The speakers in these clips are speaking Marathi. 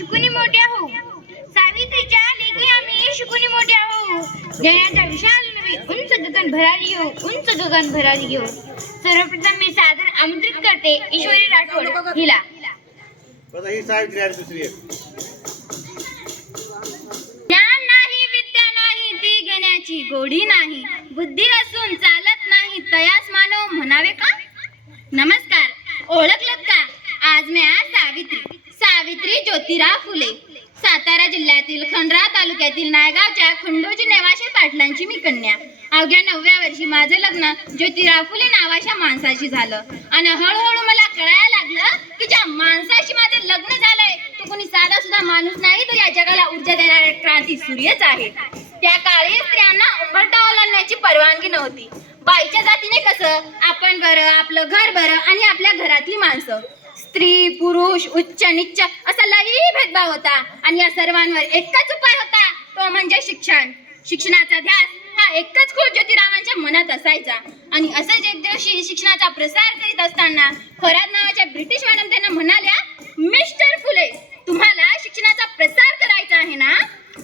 शिकुनी मोठ्या होऊ सावित्रीच्या लेखी आम्ही शिकुनी मोठ्या होऊ ज्ञानाचा विशाल नवी उंच गगन भरारी घेऊ उंच गगन भरारी घेऊ सर्वप्रथम मी सादर आमंत्रित करते ईश्वरी राठोड हिला. आता ही सावित्री आहे दुसरी आहे. ज्ञान नाही विद्या नाही ती घेण्याची गोडी नाही. बुद्धी असून चालत नाही तयास मानव म्हणावे का? नमस्कार ओळखलत का? आज मी आज सावित्री. सावित्री ज्योतिराव फुले. सातारा जिल्ह्यातील खंडरा तालुक्यातील नायगावच्या खंडोजी नेवाशे पाटलांची मी कन्या. अवघ्या नवव्या वर्षी माझं लग्न ज्योतिराव फुले नावाच्या माणसाशी झालं. आणि हळूहळू मला कळायला लागलं की ज्या माणसाशी माझं लग्न झालंय तो कोणी साधा सुद्धा माणूस नाही तर या जगाला ऊर्जा देणारा क्रांती सूर्यच आहे. त्या काळी स्त्रियांना उंबरटा ओलांडण्याची परवानगी नव्हती. बाईच्या जातीने कसं आपण बरं आपलं घर बरं आणि आपल्या घरातली माणसं. स्त्री पुरुष उच्च निच्च असा लई भेदभाव होता. आणि या सर्वांवर एकच उपाय होता तो म्हणजे शिक्षण. शिक्षणाचा ध्यास हा एकच खूप ज्योतिरावांच्या मनात असायचा. आणि असंच एक दिवशी शिक्षणाचा प्रसार करीत असताना खरात नावाच्या ब्रिटिश मॅडम त्यांना म्हणाल्या मिस्टर फुले तुम्हाला शिक्षणाचा प्रसार करायचा आहे ना?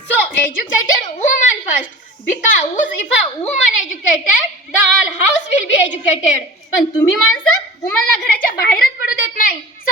So educated woman first because if a woman educated the all house will be educated पण तुम्ही माणसं वुमनला घराच्या बाहेरच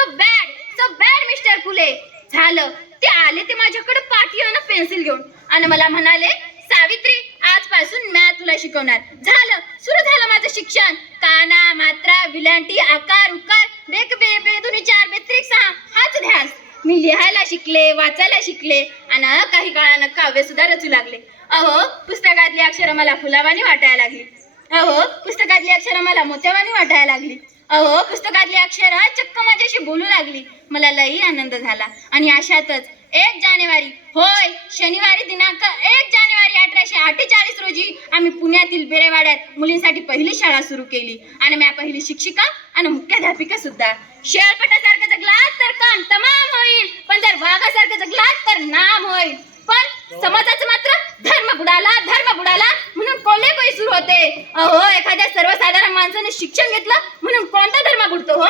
so bad so bad mister Phule झालं. ते आले ते माझ्याकडे पाठी आणि पेन्सिल घेऊन. आणि मला म्हणाले सावित्री आजपासून मॅथ तुला शिकवणार. झालं. सुरू झालं माझं शिक्षण. काना मात्रा विलांटी आकार उकार बेक बे बे दोन्ही चार बे त्रिक सहा हाच ध्यास. मी लिहायला शिकले वाचायला शिकले आणि काही काळानं काव्य सुद्धा रचू लागले. अहो पुस्तकातली अक्षरं मला फुलावानी वाटायला लागली. अहो पुस्तकातली अक्षरं मला मोत्यावानी वाटायला लागली. अहो पुस्तकातली अक्षर चक्क माझ्याशी बोलू लागली. मला लई आनंद झाला. आणि अशातच एक जानेवारी होय शनिवारी दिनांक एक जानेवारी अठराशे अठ्ठेचाळीस रोजी आम्ही पुण्यातील बेरेवाड्यात मुलींसाठी पहिली शाळा सुरू केली. आणि मी पहिली शिक्षिका आणि मुख्याध्यापिका सुद्धा. शेळपटासारखं जगलात तर काम तमाम होईल पण जर वाघासारखं जगलात तर नाम होईल. पण समाजाचं मात्र धर्म बुडाला धर्म बुडाला म्हणून कोल्हे सुरू होते. अहो एखाद्या सर्वसाधारण माणसाने शिक्षण घेतलं म्हणून कोणता धर्म बुडतो हो?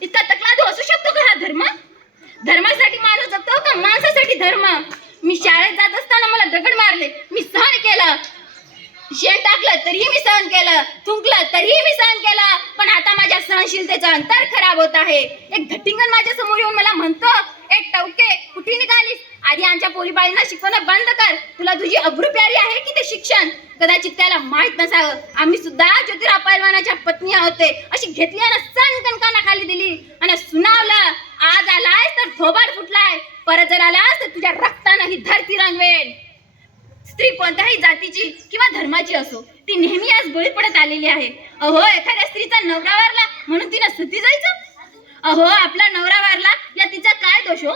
इतका तकलादू असू शकतो का हा धर्म? धर्मासाठी माणूस जगतो का माणसासाठी धर्म? मी शाळेत जात असताना मला दगड मारले मी सहन केलं. शेण टाकलं तरीही मी सहन केलं. थुंकलं तरीही मी सहन केलं. पण आता माझ्या सहनशीलतेचं अंतर खराब होत आहे. एक धट्टिंगण माझ्यासमोर येऊन मला म्हणतो एक टवके कुठे निघालीस? आधी आमच्या पोलीबाळींना शिकवणं बंद कर. तुला तुझी अब्रू प्यारी आहे की ते शिक्षण? कदाचित त्याला माहीत नसावं. आम्ही सुद्धा ज्योतिराव पैलवानाच्या पत्नी होते अशी घेतली आणि सण कणकानाखाली दिली. आणि सुनावलं आज आलायस तर थोबाड फुटलाय. परत जर आलास तर तुझ्या रक्तानं ही धरती रंगवेल. स्त्री कोणत्याही जातीची किंवा धर्माची असो ती नेहमी आज बळी पडत आलेली आहे. अहो एखाद्या स्त्रीचा नवरा वारला म्हणून तिनं सुती जायचं? अहो आपला नवरा वारला या तिचा काय दोष हो?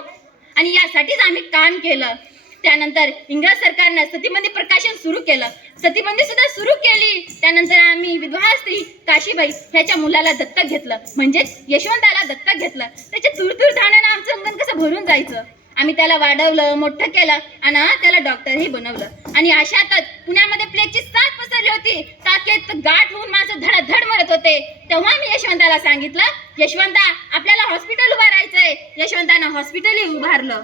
आणि यासाठीच आम्ही काम केलं. त्यानंतर इंग्रज सरकारनं सतीबंदी प्रकाशन सुरू केलं. सतीबंदी सुद्धा सुरू केली. त्यानंतर आम्ही विधवा स्त्री काशीबाई ह्याच्या मुलाला दत्तक घेतलं. म्हणजेच यशवंताला दत्तक घेतलं. त्याच्या दूर धाण्यानं आमचं अंगण कसं भरून जायचं? आम्ही त्याला वाढवलं मोठं केलं आणि त्याला डॉक्टरही बनवलं. आणि अशातच पुण्यामध्ये प्लेगची साथ पसरली होती. साखेत गाठ होऊन माझं धडाधड मरत होते. तेव्हा मी यशवंताला सांगितलं यशवंता आपल्याला हॉस्पिटल उभारायचंय यशवंतानं हॉस्पिटलही उभारलं.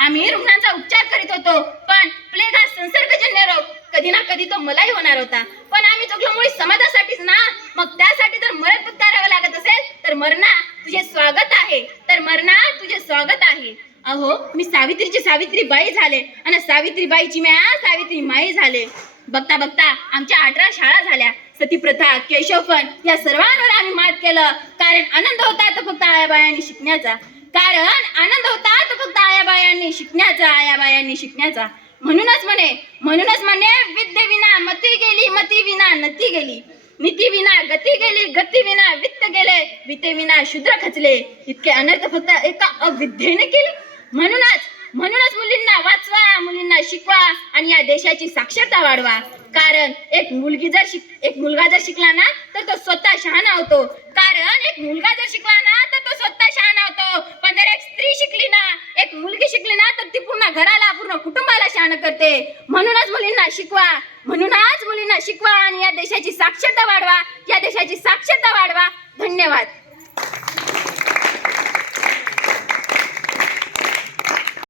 आम्ही रुग्णांचा उपचार करीत होतो पण प्लेग हा संसर्गजन्य रोग. कधी ना कधी तो मलाही होणार होता. पण आम्ही चुकल्यामुळे समाजासाठीच ना मग त्यासाठी तर मरण पत्करावं लागत असेल तर मरणा तुझे स्वागत आहे. तर मरणा तुझे स्वागत आहे. अहो मी सावित्रीची सावित्री बाई झाले आणि सावित्री बाईची म्या सावित्री माई झाले. बघता बघता आमच्या अठरा शाळा झाल्या. सतीप्रथा केशवपण या सर्वांवर आम्ही मात केलं. कारण आनंद होता तर फक्त आयाबायांनी शिकण्याचा. कारण आनंद होता तो फक्त आयाबायांनी शिकण्याचा आयाबायांनी शिकण्याचा. म्हणूनच म्हणे म्हणूनच म्हणे विद्ये विना मती गेली मती विना नती गेली. नीती विना गती गेली गती विना वित्त गेले विते विना शूद्र खचले. इतके अनर्थ फक्त एका अविद्येने केले. म्हणूनच म्हणूनच मुलींना वाचवा मुलींना शिकवा आणि या देशाची साक्षरता वाढवा. कारण एक मुलगी जर शिक एक मुलगा जर शिकला ना तर तो स्वतः शहाणा होतो. कारण एक मुलगा जर शिकला ना तर तो स्वतः शहाणा होतो पण जर एक स्त्री शिकली ना एक मुलगी शिकली ना तर ती पूर्ण घराला पूर्ण कुटुंबाला करते. म्हणूनच मुलींना शिकवा. म्हणूनच मुलींना शिकवा आणि या देशाची साक्षरता वाढवा. या देशाची साक्षरता वाढवा. धन्यवाद.